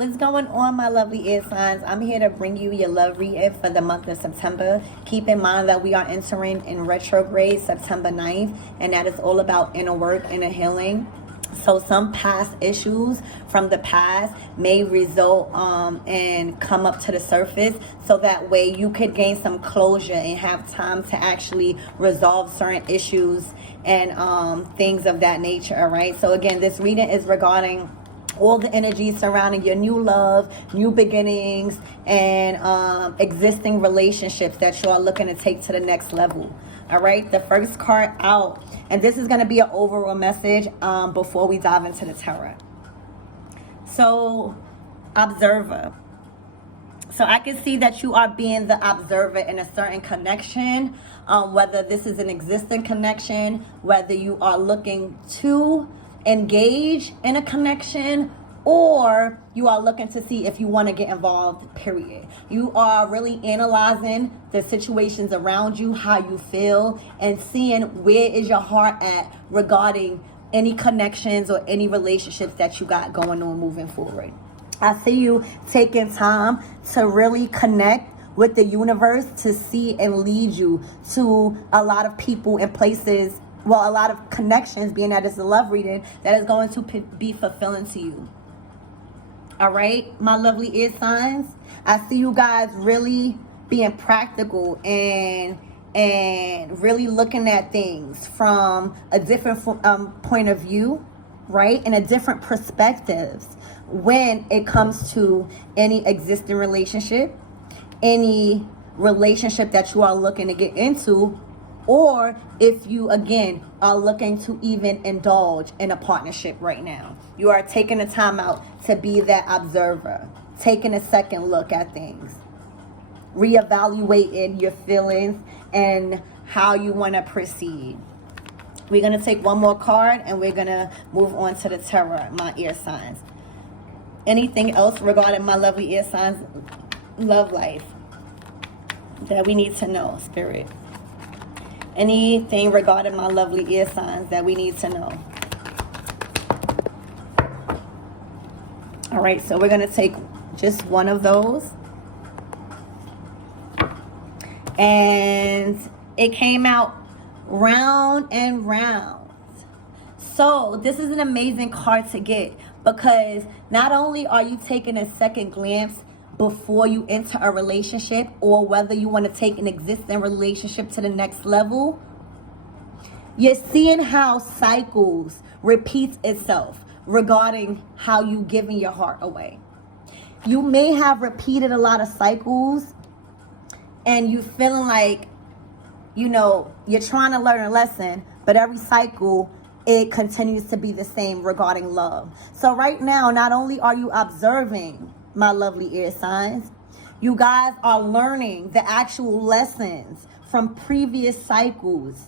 What's going on, my lovely air signs? I'm here to bring you your love reading for the month of September. Keep in mind that we are entering in retrograde September 9th, and that is all about inner work, inner healing. So some past issues from the past may result and come up to the surface, so that way you could gain some closure and have time to actually resolve certain issues and things of that nature. All right, so again, this reading is regarding all the energies surrounding your new love, new beginnings, and existing relationships that you are looking to take to the next level. All right, the first card out, and this is going to be an overall message before we dive into the tarot. So, observer. So I can see that you are being the observer in a certain connection, whether this is an existing connection, whether you are looking to engage in a connection, or you are looking to see if you want to get involved, period. You are really analyzing the situations around you, how you feel, and seeing where is your heart at regarding any connections or any relationships that you got going on moving forward. I see you taking time to really connect with the universe to see and lead you to a lot of people and places, well, a lot of connections, being that it's a love reading, that is going to be fulfilling to you. All right, my lovely air signs. I see you guys really being practical and really looking at things from a different point of view, right? And a different perspectives when it comes to any existing relationship, any relationship that you are looking to get into, or if you, again, are looking to even indulge in a partnership right now. You are taking the time out to be that observer, taking a second look at things, reevaluating your feelings and how you want to proceed. We're going to take one more card and we're going to move on to the tarot, my air signs. Anything else regarding my lovely air signs love life that we need to know, Spirit? Anything regarding my lovely air signs that we need to know? All right, so we're going to take just one of those. And it came out round and round. So this is an amazing card to get, because not only are you taking a second glance before you enter a relationship, or whether you want to take an existing relationship to the next level, you're seeing how cycles repeats itself regarding how you giving your heart away. You may have repeated a lot of cycles and you feeling like, you know, you're trying to learn a lesson, but every cycle it continues to be the same regarding love. So right now, not only are you observing, my lovely air signs, you guys are learning the actual lessons from previous cycles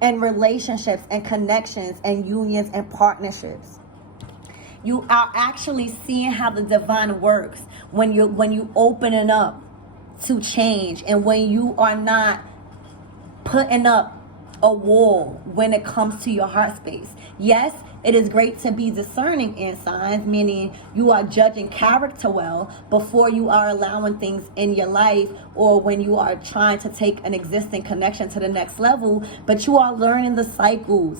and relationships and connections and unions and partnerships. You are actually seeing how the divine works when you opening up to change, and when you are not putting up a wall when it comes to your heart space. Yes, it is great to be discerning in signs, meaning you are judging character well before you are allowing things in your life, or when you are trying to take an existing connection to the next level. But you are learning the cycles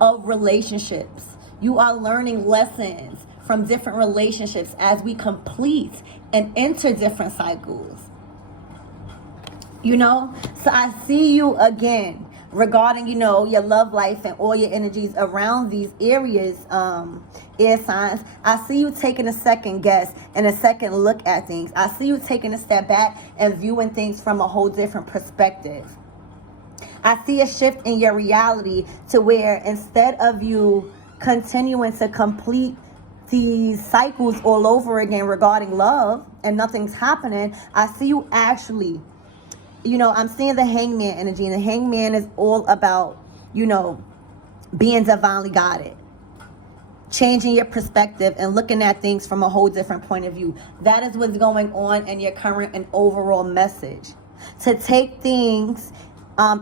of relationships. You are learning lessons from different relationships as we complete and enter different cycles. You know, so I see you again regarding, you know, your love life and all your energies around these areas, air signs. I see you taking a second guess and a second look at things. I see you taking a step back and viewing things from a whole different perspective. I see a shift in your reality to where instead of you continuing to complete these cycles all over again regarding love and nothing's happening, I see you actually, you know, I'm seeing the hangman energy, and the hangman is all about, you know, being divinely guided, changing your perspective and looking at things from a whole different point of view. That is what's going on in your current and overall message. To take things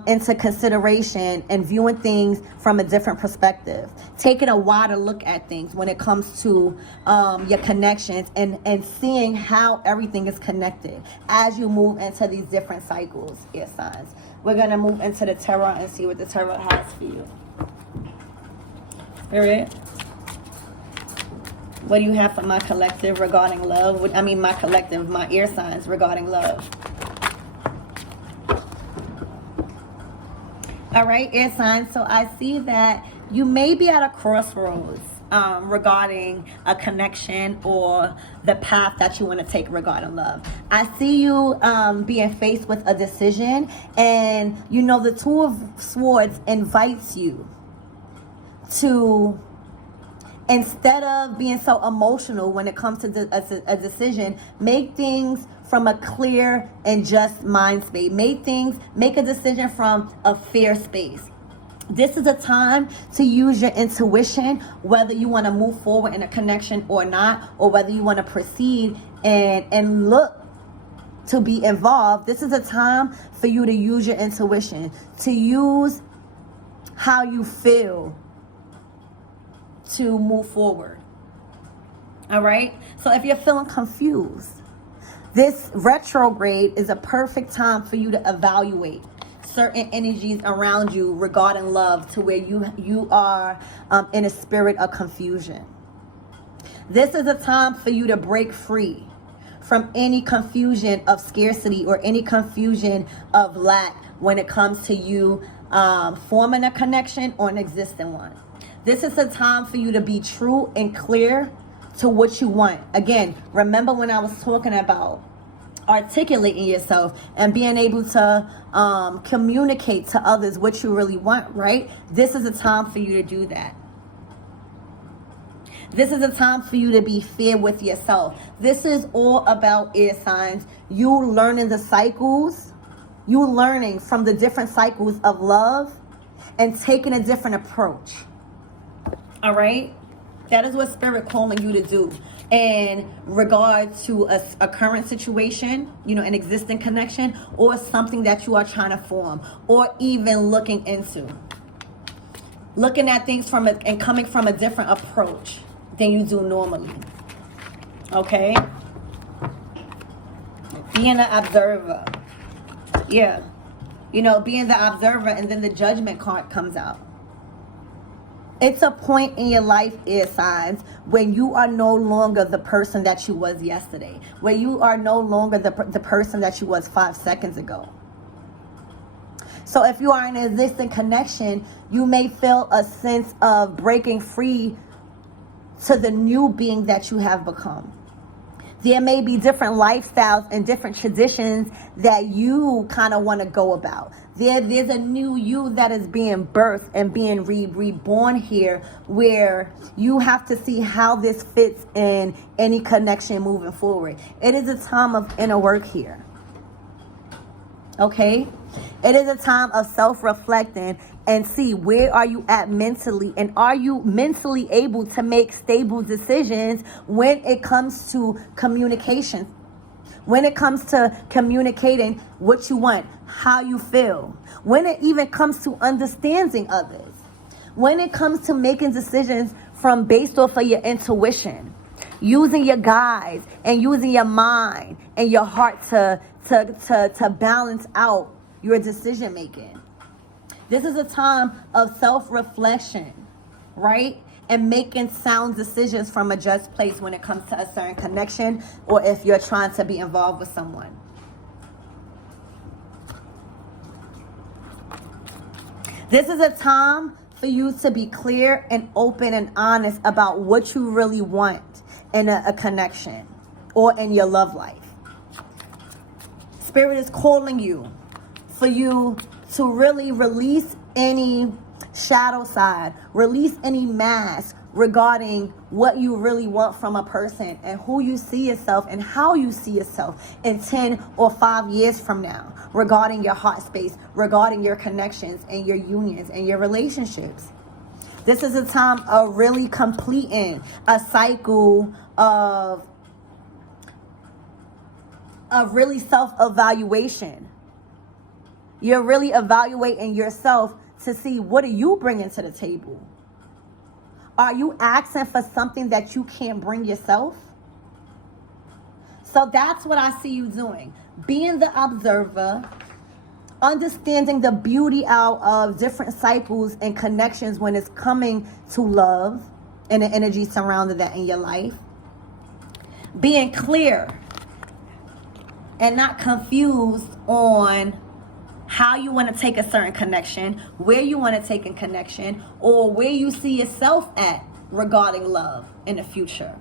into consideration and viewing things from a different perspective, taking a wider look at things when it comes to your connections, and seeing how everything is connected as you move into these different cycles, air signs. We're going to move into the tarot and see what the tarot has for you. Spirit, what do you have for my collective regarding love? My air signs regarding love. All right, air signs. So I see that you may be at a crossroads regarding a connection or the path that you want to take regarding love. I see you being faced with a decision, and the Two of Swords invites you to, instead of being so emotional when it comes to a decision, make things from a clear and just mind space. Make a decision from a fair space. This is a time to use your intuition, whether you want to move forward in a connection or not, or whether you want to proceed and look to be involved. This is a time for you to use your intuition, to use how you feel to move forward. All right? So if you're feeling confused, this retrograde is a perfect time for you to evaluate certain energies around you regarding love, to where you are in a spirit of confusion. This is a time for you to break free from any confusion of scarcity or any confusion of lack when it comes to you forming a connection or an existing one. This is a time for you to be true and clear to what you want. Again, remember when I was talking about articulating yourself and being able to communicate to others what you really want, right? This is a time for you to do that. This is a time for you to be fair with yourself. This is all about, air signs, you learning the cycles, you learning from the different cycles of love and taking a different approach. All right? That is what Spirit calling you to do in regard to a current situation, an existing connection, or something that you are trying to form, or even looking into. Looking at things and coming from a different approach than you do normally. Okay? Being an observer. Yeah. Being the observer, and then the Judgment card comes out. It's a point in your life, air signs, when you are no longer the person that you was yesterday. Where you are no longer the person that you was 5 seconds ago. So if you are in an existing connection, you may feel a sense of breaking free to the new being that you have become. There may be different lifestyles and different traditions that you kind of want to go about. There's a new you that is being birthed and being reborn here, where you have to see how this fits in any connection moving forward. It is a time of inner work here. Okay? It is a time of self-reflecting and see where are you at mentally, and are you mentally able to make stable decisions when it comes to communication, when it comes to communicating what you want, how you feel, when it even comes to understanding others, when it comes to making decisions from based off of your intuition, using your guides and using your mind and your heart to balance out your decision making. This is a time of self-reflection, right? And making sound decisions from a just place when it comes to a certain connection, or if you're trying to be involved with someone. This is a time for you to be clear and open and honest about what you really want in a connection or in your love life. Spirit is calling you for you to really release any shadow side, release any mask regarding what you really want from a person and who you see yourself and how you see yourself in 10 or 5 years from now, regarding your heart space, regarding your connections and your unions and your relationships. This is a time of really completing a cycle of really self-evaluation. You're really evaluating yourself to see, what are you bringing to the table? Are you asking for something that you can't bring yourself? So that's what I see you doing. Being the observer, understanding the beauty out of different cycles and connections when it's coming to love and the energy surrounding that in your life. Being clear and not confused on how you want to take a certain connection, where you want to take a connection, or where you see yourself at regarding love in the future.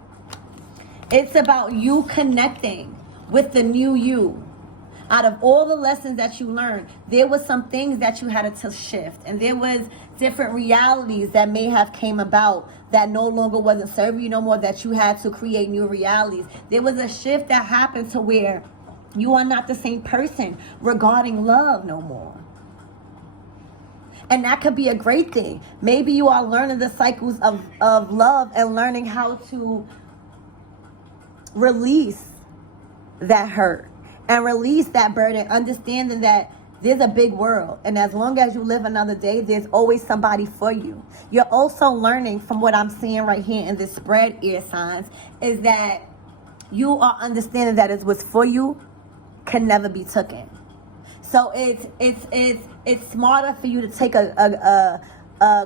It's about you connecting with the new you. Out of all the lessons that you learned, there was some things that you had to shift, and there was different realities that may have came about that no longer wasn't serving you no more, that you had to create new realities. There was a shift that happened to where you are not the same person regarding love no more. And that could be a great thing. Maybe you are learning the cycles of love and learning how to release that hurt and release that burden, understanding that there's a big world, and as long as you live another day, there's always somebody for you. You're also learning from what I'm seeing right here in this spread, air signs, is that you are understanding that it's what's for you can never be taken. So it's smarter for you to take a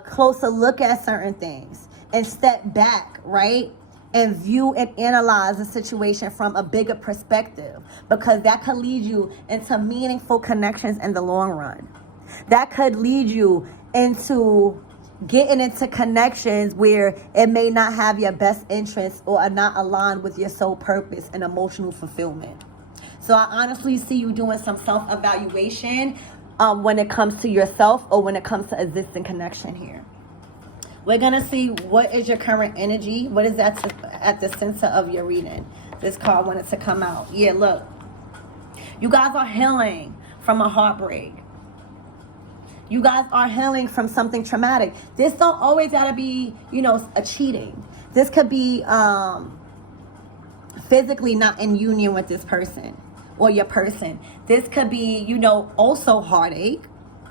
closer look at certain things and step back, right? And view and analyze the situation from a bigger perspective, because that could lead you into meaningful connections in the long run. That could lead you into getting into connections where it may not have your best interests or are not aligned with your soul purpose and emotional fulfillment. So I honestly see you doing some self-evaluation when it comes to yourself or when it comes to existing connection here. We're going to see what is your current energy. What is that at the center of your reading? This card wanted to come out. Yeah, look. You guys are healing from a heartbreak. You guys are healing from something traumatic. This don't always got to be, a cheating. This could be physically not in union with this person or your person. This could be, also heartache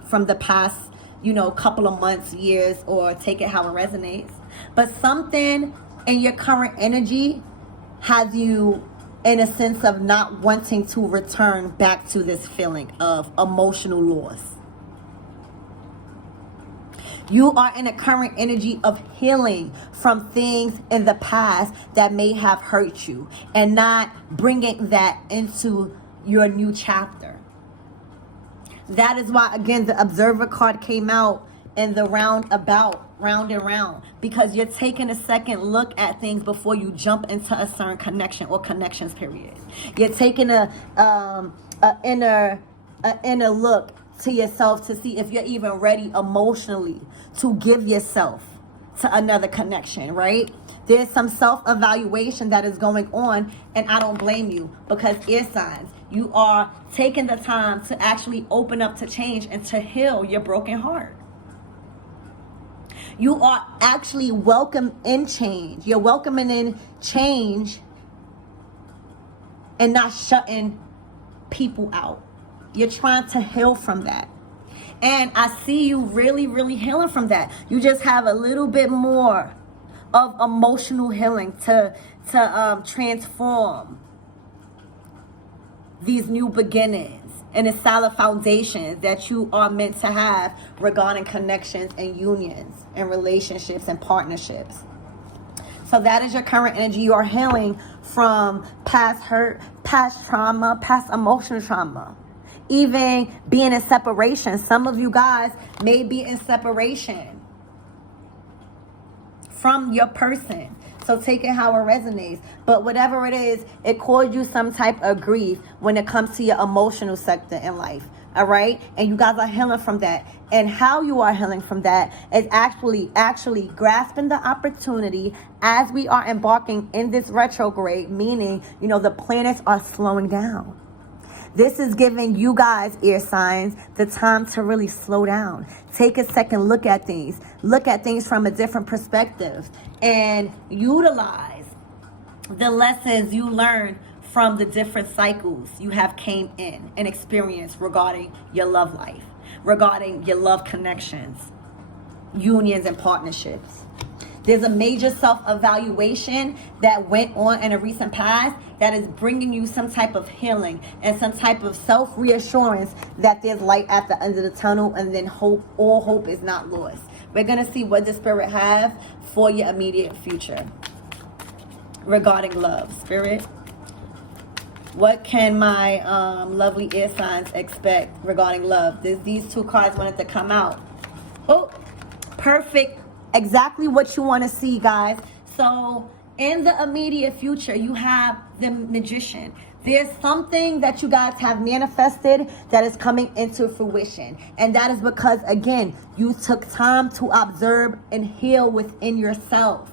from the past, couple of months, years, or take it how it resonates. But something in your current energy has you in a sense of not wanting to return back to this feeling of emotional loss. You are in a current energy of healing from things in the past that may have hurt you and not bringing that into your new chapter. That is why, again, the Observer card came out in the round and round, because you're taking a second look at things before you jump into a certain connection or connections period. You're taking a inner look to yourself to see if you're even ready emotionally to give yourself to another connection, right? There's some self-evaluation that is going on, and I don't blame you, because air signs, you are taking the time to actually open up to change and to heal your broken heart. You are actually welcome in change. You're welcoming in change and not shutting people out. You're trying to heal from that. And I see you really, really healing from that. You just have a little bit more of emotional healing to transform these new beginnings and the solid foundations that you are meant to have regarding connections and unions and relationships and partnerships. So that is your current energy. You are healing from past hurt, past trauma, past emotional trauma. Even being in separation. Some of you guys may be in separation from your person. So take it how it resonates. But whatever it is, it caused you some type of grief when it comes to your emotional sector in life. All right? And you guys are healing from that. And how you are healing from that is actually grasping the opportunity as we are embarking in this retrograde, meaning, the planets are slowing down. This is giving you guys, air signs, the time to really slow down. Take a second look at things. Look at things from a different perspective and utilize the lessons you learned from the different cycles you have came in and experienced regarding your love life, regarding your love connections, unions, and partnerships. There's a major self-evaluation that went on in a recent past that is bringing you some type of healing and some type of self-reassurance that there's light at the end of the tunnel, and then all hope is not lost. We're going to see what the Spirit have for your immediate future regarding love. Spirit, what can my lovely air signs expect regarding love? These two cards wanted to come out. Oh, perfect. Exactly what you want to see, guys. So in the immediate future, you have the Magician. There's something that you guys have manifested that is coming into fruition. And that is because, again, you took time to observe and heal within yourself.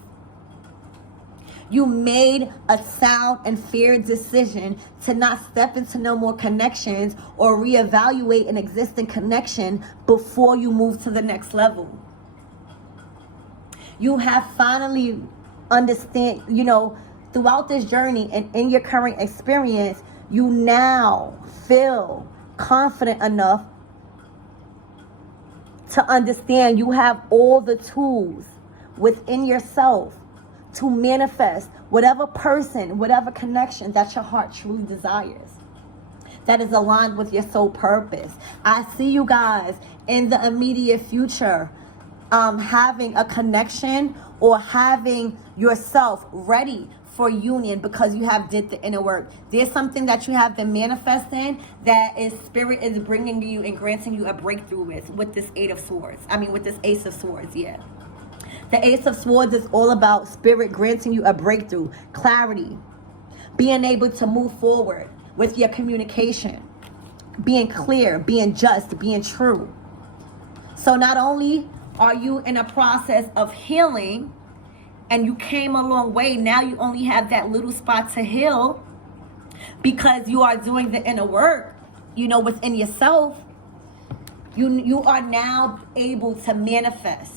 You made a sound and fair decision to not step into no more connections or reevaluate an existing connection before you move to the next level. You have finally understand, throughout this journey and in your current experience, you now feel confident enough to understand you have all the tools within yourself to manifest whatever person, whatever connection that your heart truly desires, that is aligned with your soul purpose. I see you guys in the immediate future having a connection or having yourself ready for union because you have did the inner work. There's something that you have been manifesting that is Spirit is bringing you and granting you a breakthrough with this Eight of Swords. With this Ace of Swords, yeah. The Ace of Swords is all about Spirit granting you a breakthrough, clarity, being able to move forward with your communication, being clear, being just, being true. So not only are you in a process of healing and you came a long way, now you only have that little spot to heal because you are doing the inner work, within yourself. You are now able to manifest.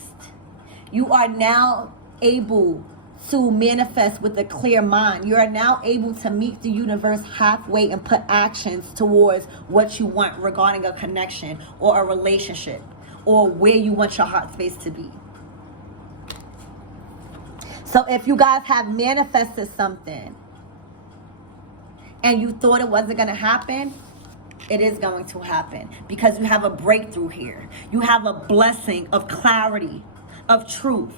You are now able to manifest with a clear mind. You are now able to meet the universe halfway and put actions towards what you want regarding a connection or a relationship, or where you want your heart space to be. So if you guys have manifested something and you thought it wasn't going to happen, it is going to happen because you have a breakthrough here. You have a blessing of clarity, of truth.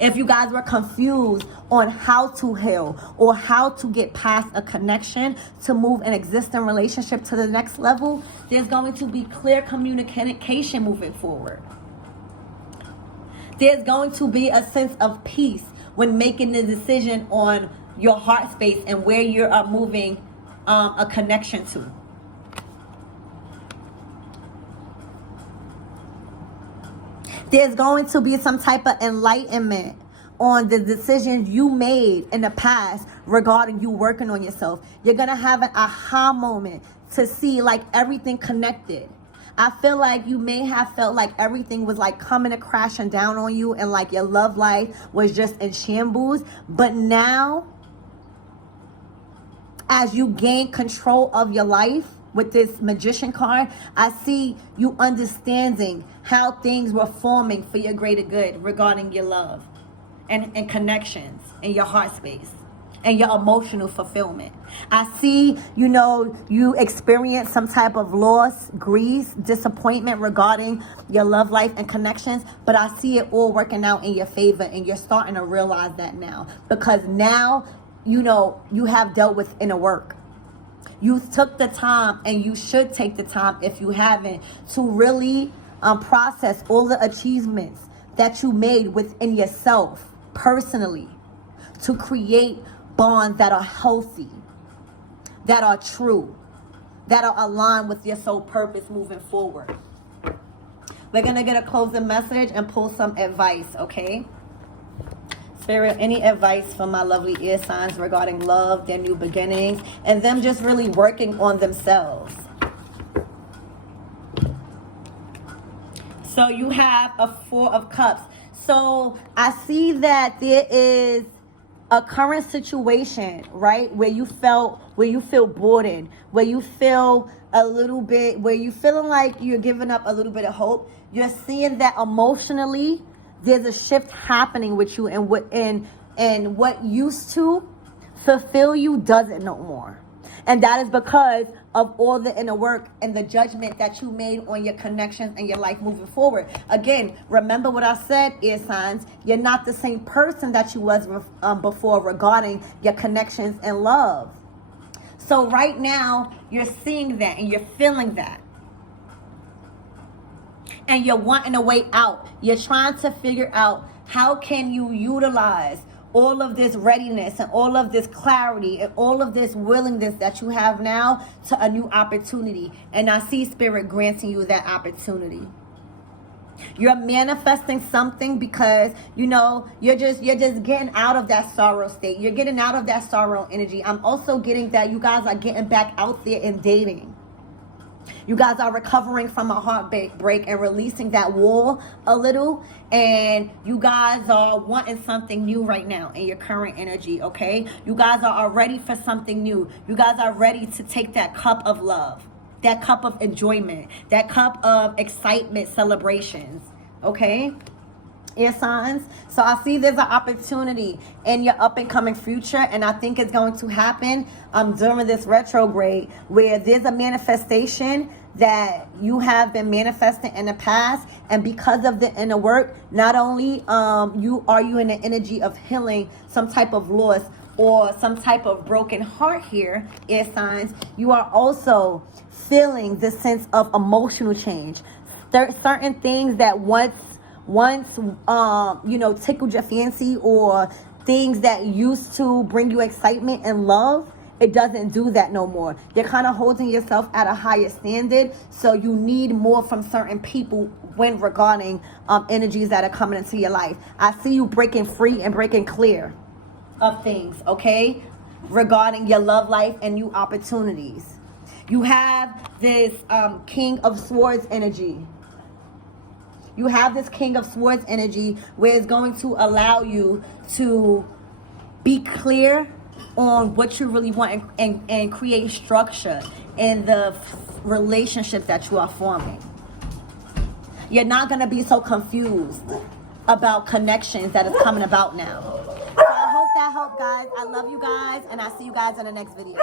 If you guys were confused on how to heal or how to get past a connection to move an existing relationship to the next level, there's going to be clear communication moving forward. There's going to be a sense of peace when making the decision on your heart space and where you are moving a connection to. There's going to be some type of enlightenment on the decisions you made in the past regarding you working on yourself. You're going to have an aha moment to see everything connected. I feel like you may have felt like everything was coming to crashing down on you and your love life was just in shambles. But now, as you gain control of your life, with this Magician card, I see you understanding how things were forming for your greater good regarding your love and connections and your heart space and your emotional fulfillment. I see, you experience some type of loss, grief, disappointment regarding your love life and connections, but I see it all working out in your favor, and you're starting to realize that now because now, you have dealt with inner work. You took the time, and you should take the time if you haven't, to really process all the achievements that you made within yourself personally to create bonds that are healthy, that are true, that are aligned with your soul purpose moving forward. We're going to get a closing message and pull some advice, okay? Spirit, any advice from my lovely ear signs regarding love, their new beginnings, and them just really working on themselves? So you have a Four of Cups. So I see that there is a current situation, right, where you feel burdened, where you feel a little bit, where you feeling like you're giving up a little bit of hope, you're seeing that emotionally there's a shift happening with you, and what used to fulfill you doesn't no more. And that is because of all the inner work and the judgment that you made on your connections and your life moving forward. Again, remember what I said, air signs. You're not the same person that you was before regarding your connections and love. So right now, you're seeing that and you're feeling that. And you're wanting a way out. You're trying to figure out how can you utilize all of this readiness and all of this clarity and all of this willingness that you have now to a new opportunity. And I see Spirit granting you that opportunity. You're manifesting something because, you're just getting out of that sorrow state. You're getting out of that sorrow energy. I'm also getting that you guys are getting back out there and dating. You guys are recovering from a heartbreak and releasing that wall a little. And you guys are wanting something new right now in your current energy, okay? You guys are ready for something new. You guys are ready to take that cup of love, that cup of enjoyment, that cup of excitement, celebrations, okay? Air signs. So I see there's an opportunity in your up and coming future, and I think it's going to happen during this retrograde, where there's a manifestation that you have been manifesting in the past, and because of the inner work, not only you in the energy of healing some type of loss or some type of broken heart here, air signs, you are also feeling the sense of emotional change. Certain things that once tickled your fancy, or things that used to bring you excitement and love, it doesn't do that no more. You're kind of holding yourself at a higher standard, so you need more from certain people when regarding energies that are coming into your life. I see you breaking free and breaking clear of things, okay, regarding your love life and new opportunities. You have this King of Swords energy. You have this King of Swords energy, where it's going to allow you to be clear on what you really want and create structure in the relationship that you are forming. You're not going to be so confused about connections that is coming about now. So I hope that helped, guys. I love you guys, and I'll see you guys in the next video.